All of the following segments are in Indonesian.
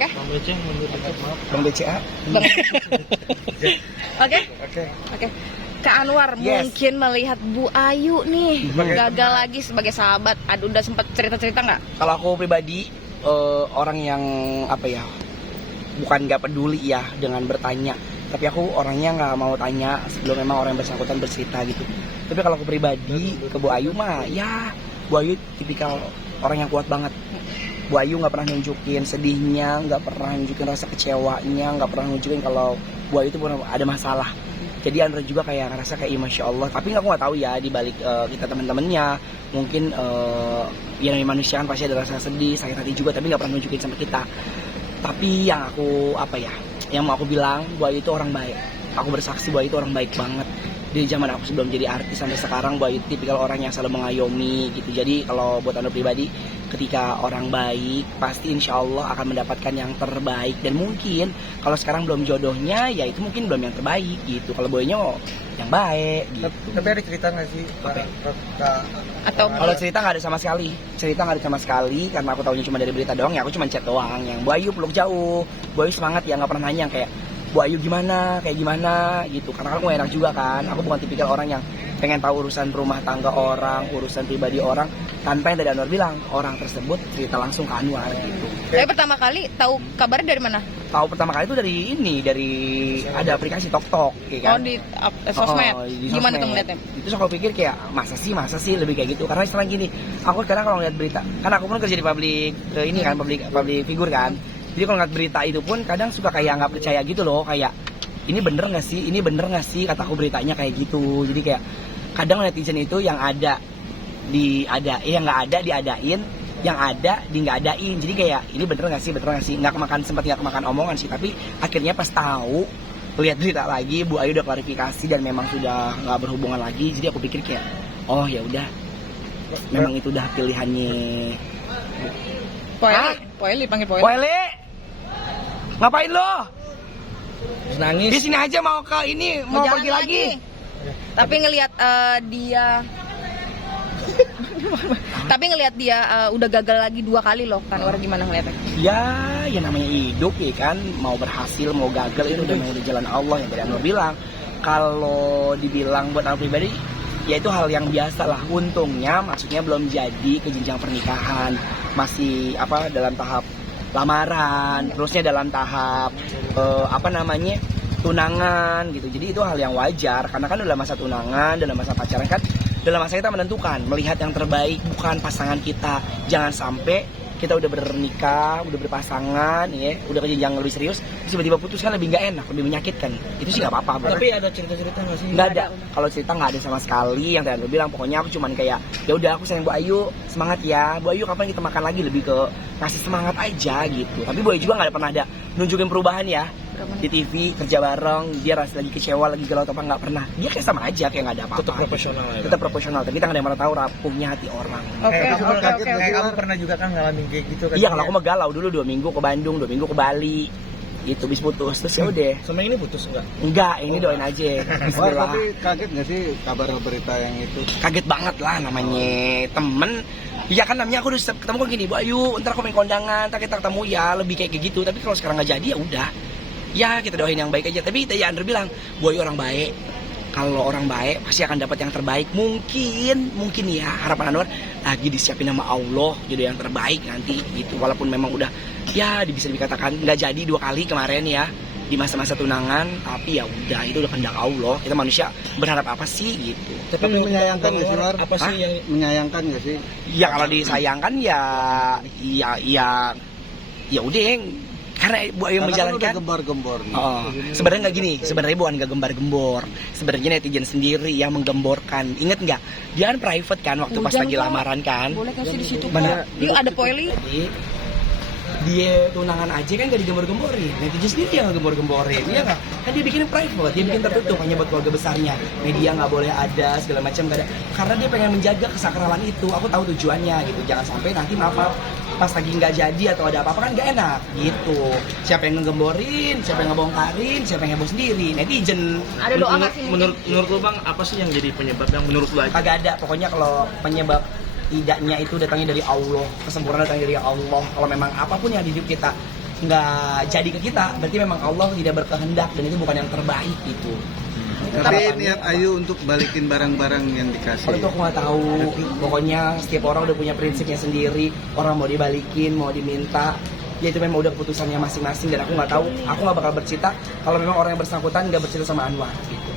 Oke? Bang Beceng mundur dikit, maaf. Bang BCA. Bang. Oke? Oke. Oke. Kak Anwar, Yes. mungkin melihat Bu Ayu nih gagal lagi sebagai sahabat. Aduh, udah sempet cerita-cerita nggak? Kalau aku pribadi orang yang apa ya, bukan nggak peduli ya dengan bertanya, tapi aku orangnya nggak mau tanya sebelum memang orang yang bersangkutan bercerita gitu. Tapi kalau aku pribadi ke Bu Ayu mah ya, Bu Ayu tipikal orang yang kuat banget. Bu Ayu nggak pernah nunjukin sedihnya, nggak pernah nunjukin rasa kecewanya, nggak pernah nunjukin kalau Bu Ayu itu pernah ada masalah. Jadi Andra juga kayak ngerasa kayak masya Allah. Tapi aku nggak tahu ya di balik kita teman-temannya, mungkin ya namanya manusia kan pasti ada rasa sedih, sakit hati juga, tapi nggak pernah nunjukin sama kita. Tapi yang aku apa ya, yang mau aku bilang, Bu Ayu itu orang baik. Aku bersaksi Bu Ayu itu orang baik banget. Di zaman aku sebelum jadi artis sampai sekarang, Bu Ayu tipikal orang yang selalu mengayomi gitu. Jadi kalau buat Anda pribadi, ketika orang baik pasti insya Allah akan mendapatkan yang terbaik. Dan mungkin kalau sekarang belum jodohnya, ya itu mungkin belum yang terbaik gitu. Kalau Bu Ayunya yang baik gitu. Tapi ada cerita nggak sih? Atau Kalau cerita nggak ada sama sekali. Cerita nggak ada sama sekali karena aku tahunya cuma dari berita doang. Ya aku cuma chat doang. Yang Bu Ayu peluk jauh, Bu Ayu semangat ya, nggak pernah nanya yang kayak Bu Ayu gimana, kayak gimana gitu. Karena aku gak enak juga kan. Aku bukan tipikal orang yang pengen tahu urusan rumah tangga orang, urusan pribadi orang, tanpa yang tadi Anwar bilang, orang tersebut cerita langsung ke Anwar gitu. Tapi pertama kali tahu kabarnya dari mana? Tahu pertama kali itu dari ini, dari ada aplikasi TokTok kayak kan. Oh, di sosmed. Di Gimana sosmed. tuh ngeliatnya? Itu aku pikir kayak masa sih lebih kayak gitu. Karena sekarang gini, aku sekarang kalau ngeliat berita, kan aku pun kerja di public ini kan, public figure kan. Jadi kalau ngeliat berita itu pun kadang suka kayak nggak percaya gitu loh, kayak ini bener nggak sih, kataku beritanya kayak gitu. Jadi kayak kadang netizen itu yang ada yang nggak ada diadain, yang ada di nggak adain. Jadi kayak ini bener nggak sih, nggak kemakan omongan sih. Tapi akhirnya pas tahu, lihat berita lagi, Bu Ayu udah klarifikasi dan memang sudah nggak berhubungan lagi. Jadi aku pikir kayak oh ya udah, memang itu udah pilihannya. Poeli panggil Poeli. Wale, ngapain lo? Nangis. Di sini aja mau ke ini, mau jalan pergi lagi. Tapi ngelihat dia Tapi ngelihat dia udah gagal lagi 2 kali loh, kan Anwar gimana ngeliatnya? Ya namanya hidup ya kan, mau berhasil mau gagal itu udah jalan Allah yang tadi Anwar bilang. Kalau dibilang buat aku pribadi, ya itu hal yang biasa lah. Untungnya maksudnya belum jadi ke jenjang pernikahan, masih dalam tahap lamaran, terusnya dalam tahap tunangan gitu. Jadi itu hal yang wajar karena kan dalam masa tunangan, dalam masa pacaran kan, dalam masa kita menentukan melihat yang terbaik bukan pasangan kita. Jangan sampai kita udah bernikah, udah berpasangan ya, udah ke jenjang lebih serius, terus tiba-tiba putus kan lebih nggak enak, lebih menyakitkan. Itu sih nggak apa-apa. Tapi ada cerita-cerita nggak sih? Nggak ada. Kalau cerita nggak ada sama sekali. Yang tadi aku bilang, pokoknya aku cuman kayak ya udah aku sayang Bu Ayu, semangat ya Bu Ayu, kapan kita makan lagi, lebih ke ngasih semangat aja gitu. Tapi Bu Ayu juga nggak ada pernah ada nunjukin perubahan ya di TV, kerja bareng, dia rasa lagi kecewa, lagi galau atau apa, nggak pernah. Dia kayak sama aja, kayak nggak ada apa-apa. Tetap profesional ya. Tetap profesional. Tapi kita nggak ada yang pernah tahu rapuhnya hati orang. Oke. Kayak kamu pernah juga kan ngalamin kayak gitu kan? Iya, kalau aku mah galau dulu 2 minggu ke Bandung, 2 minggu ke Bali. Gitu, bis putus. Terus ya udah. Sama ini putus enggak? Enggak, ini doain aja. Bismillah. Tapi kaget nggak sih kabar berita yang itu? Kaget banget lah, namanya temen. Iya kan, namanya aku udah ketemu kok gini, Bu Ayu, ntar aku main kondangan, ntar kita ketemu ya, lebih kayak gitu. Tapi kalau sekarang nggak jadi ya udah. Ya kita doain yang baik aja. Tapi tadi Andra bilang, Bu Ayu orang baik. Kalau orang baik pasti akan dapat yang terbaik. Mungkin ya, harapan Anwar lagi disiapin sama Allah jadi yang terbaik nanti gitu. Walaupun memang udah ya bisa dikatakan nggak jadi 2 kali kemarin ya di masa-masa tunangan, tapi ya udah itu udah kehendak Allah. Kita manusia berharap apa sih gitu. Tapi menyayangkan nggak sih, War? Apa sih yang Menyayangkan nggak sih? Ya kalau disayangkan ya udah, karena Bu Ayu menjalankan. Gembar-gembor nih. Sebenarnya nggak gini, sebenarnya bukan nggak gembar-gembor. Sebenarnya netizen sendiri yang menggemborkan. Ingat nggak? Dia kan private kan waktu pas lagi lamaran kan. Boleh kasih di situ Bener. kok. Ini ada Poeli. Jadi dia tunangan aja kan gak digembor-gemborin, netizen sendiri yang gembor-gemborin, iya nggak? Kan dia bikin private, dia bikin tertutup hanya buat keluarga besarnya, media nggak boleh ada, segala macam nggak ada, karena dia pengen menjaga kesakralan itu. Aku tahu tujuannya gitu, jangan sampai nanti maaf pas lagi nggak jadi atau ada apa-apa kan nggak enak gitu. Siapa yang ngegemborin, siapa yang ngebongkarin, siapa yang heboh sendiri, netizen. Ada doa nggak sih mungkin? menurut lu Bang, apa sih yang jadi penyebab yang menurut lu aja? Kagak ada, pokoknya kalau penyebab tidaknya itu datangnya dari Allah, kesempurnaan datangnya dari Allah. Kalau memang apapun yang di hidup kita nggak jadi ke kita, berarti memang Allah tidak berkehendak dan itu bukan yang terbaik gitu. Tapi niat Ayu untuk balikin barang-barang yang dikasih. Kalau itu aku nggak tahu, pokoknya setiap orang udah punya prinsipnya sendiri. Orang mau dibalikin, mau diminta, ya itu memang udah keputusannya masing-masing. Dan aku nggak tahu, aku nggak bakal bercerita kalau memang orang yang bersangkutan nggak bercerita sama Anwar. Gitu.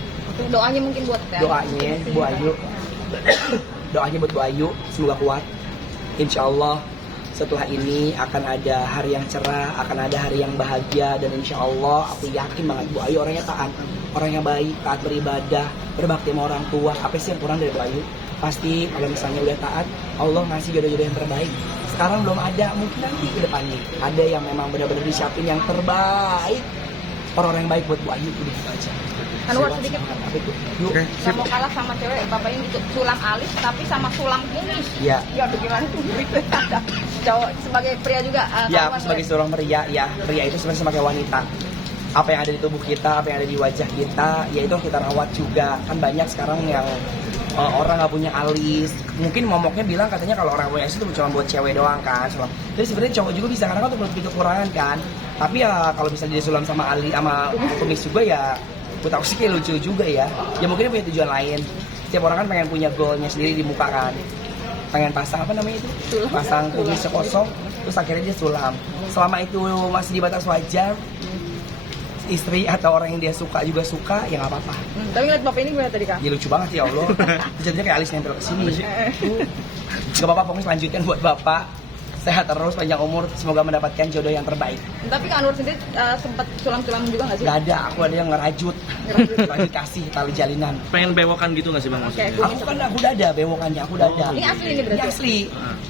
Doanya mungkin buat Doanya Bu Ayu, doanya buat Bu Ayu, semoga kuat. Insya Allah setelah ini akan ada hari yang cerah, akan ada hari yang bahagia, dan insya Allah aku yakin banget Bu Ayu orangnya taat, orang yang baik, taat beribadah, berbakti sama orang tua. Apa sih yang kurang dari Bu Ayu? Pasti kalau misalnya udah taat, Allah ngasih jodoh-jodoh yang terbaik. Sekarang belum ada, mungkin nanti ke depannya ada yang memang benar-benar disiapin yang terbaik. Orang-orang yang baik buat Bu Ayu, udah itu aja. Anwar sedikit. Apa itu? Yuk. Nggak mau kalah sama cewek bapaknya gitu, sulam alis tapi sama sulam kumis. Iya. Ya bagaimana tuh gitu. Cowok sebagai pria juga. Ya, kawan aku sebagai gue. seorang pria, ya pria itu sebenarnya sebagai wanita. Apa yang ada di tubuh kita, apa yang ada di wajah kita, ya itu kita rawat juga. Kan banyak sekarang yang orang nggak punya alis. Mungkin momoknya bilang katanya kalau orang punya alis itu cuma buat cewek doang kan. Tapi sebenarnya cowok juga bisa, karena kan tuh lebih kekurangan kan. Tapi ya kalau bisa dia sulam sama alis sama kumis juga ya, gue tahu sih kayak lucu juga ya. Ya mungkin dia punya tujuan lain. Setiap orang kan pengen punya goalnya sendiri di muka kan. Pengen pasang apa namanya itu? Pasang kumis kosong, terus akhirnya dia sulam. Selama itu masih di batas wajar, istri atau orang yang dia suka juga suka, ya nggak apa-apa. Tapi ngeliat bapak ini gimana tadi kak? Ya lucu banget ya Allah. Jadinya kayak alis nempel ke sini. Gak apa-apa, pokoknya selanjutnya buat bapak sehat terus, panjang umur, semoga mendapatkan jodoh yang terbaik. Tapi Kak Anwar sendiri sempat sulam-sulam juga nggak sih? Gak ada, aku ada yang ngerajut. Lanjut kasih tali jalinan. Pengen bewokan gitu nggak sih bang maksudnya? Aku udah ada bewokannya, aku udah ada. Ini asli ini berarti? Ini asli.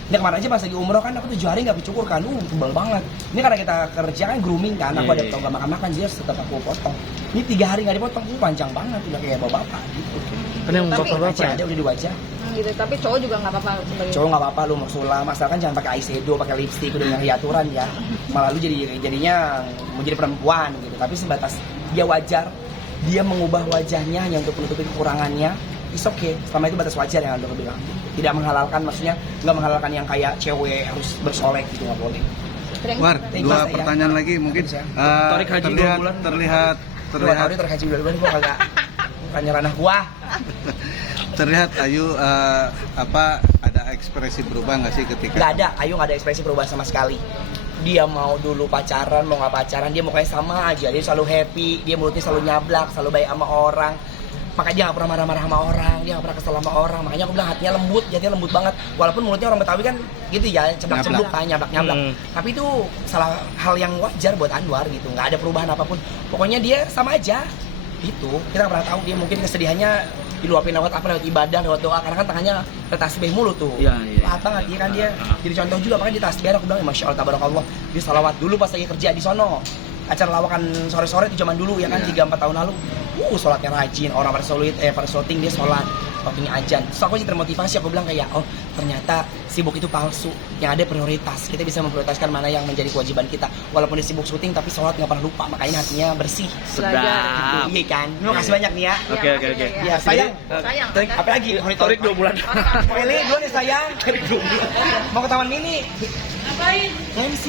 Ini kemarin aja pas lagi umroh kan aku 7 hari nggak dicukur kan, tebal banget. Ini karena kita kerja kan grooming kan, aku ada program makan-makan jadi harus tetap aku potong. Ini 3 hari nggak dipotong, panjang banget, udah kayak bapak-bapak gitu. Kan yang Tapi- Masih ada udah di wajah. Gitu. Tapi cowok juga nggak apa-apa sebagai. Cowok nggak apa-apa lu mau sulam, asalkan jangan pakai eyeshadow, pakai lipstick, udah yang aturan ya. Malah lu jadinya mau jadi perempuan gitu. Tapi sebatas dia wajar, dia mengubah wajahnya hanya untuk menutupi kekurangannya. It's okay, selama itu batas wajar yang aku bilang. Tidak menghalalkan, maksudnya nggak menghalalkan yang kayak cewek harus bersolek gitu, nggak boleh. War, Thank you, dua sayang. pertanyaan lagi mungkin. Tarik haji 2 bulan. Terlihat terhaji dulu gua kagak bukannya ranah gua. Terlihat Ayu ada ekspresi berubah nggak sih ketika? Nggak ada, Ayu nggak ada ekspresi perubahan sama sekali. Dia mau dulu pacaran, mau nggak pacaran, dia mukanya sama aja. Dia selalu happy, dia mulutnya selalu nyablak, selalu baik sama orang. Makanya dia nggak pernah marah-marah sama orang, dia nggak pernah kesel sama orang. Makanya aku bilang hatinya lembut banget. Walaupun mulutnya orang Betawi kan gitu ya, ceblak-cebluk kan, nyablak-nyablak. Tapi itu salah hal yang wajar buat Anwar gitu. Nggak ada perubahan apapun. Pokoknya dia sama aja. Itu kita nggak pernah tahu dia mungkin kesedihannya diluapin lewat apa, lewat ibadah, lewat doa, karena kan tangannya tasbih mulu tuh. Iya. Lahat banget dia kan dia. Jadi contoh juga, makanya di tasbih aku bilang, Masya Allah, tabarakallah. Dia salawat dulu pas lagi kerja di sono. Acara lawakan sore-sore itu zaman dulu ya kan, 3-4 tahun lalu. Sholatnya rajin, orang pada shooting dia sholat, waktunya ajan. So aku jadi termotivasi, aku bilang kayak, oh ternyata sibuk itu palsu. Yang ada prioritas, kita bisa memprioritaskan mana yang menjadi kewajiban kita. Walaupun dia sibuk syuting, tapi sholat nggak pernah lupa, makanya hatinya bersih. Sedap. Iya kan, terima kasih banyak nih ya. Oke. Ya sayang, Sayang. apa lagi? Tarik 2 bulan. Eli, dulu nih sayang. Mau ke Taman Mini. Ngapain? MC.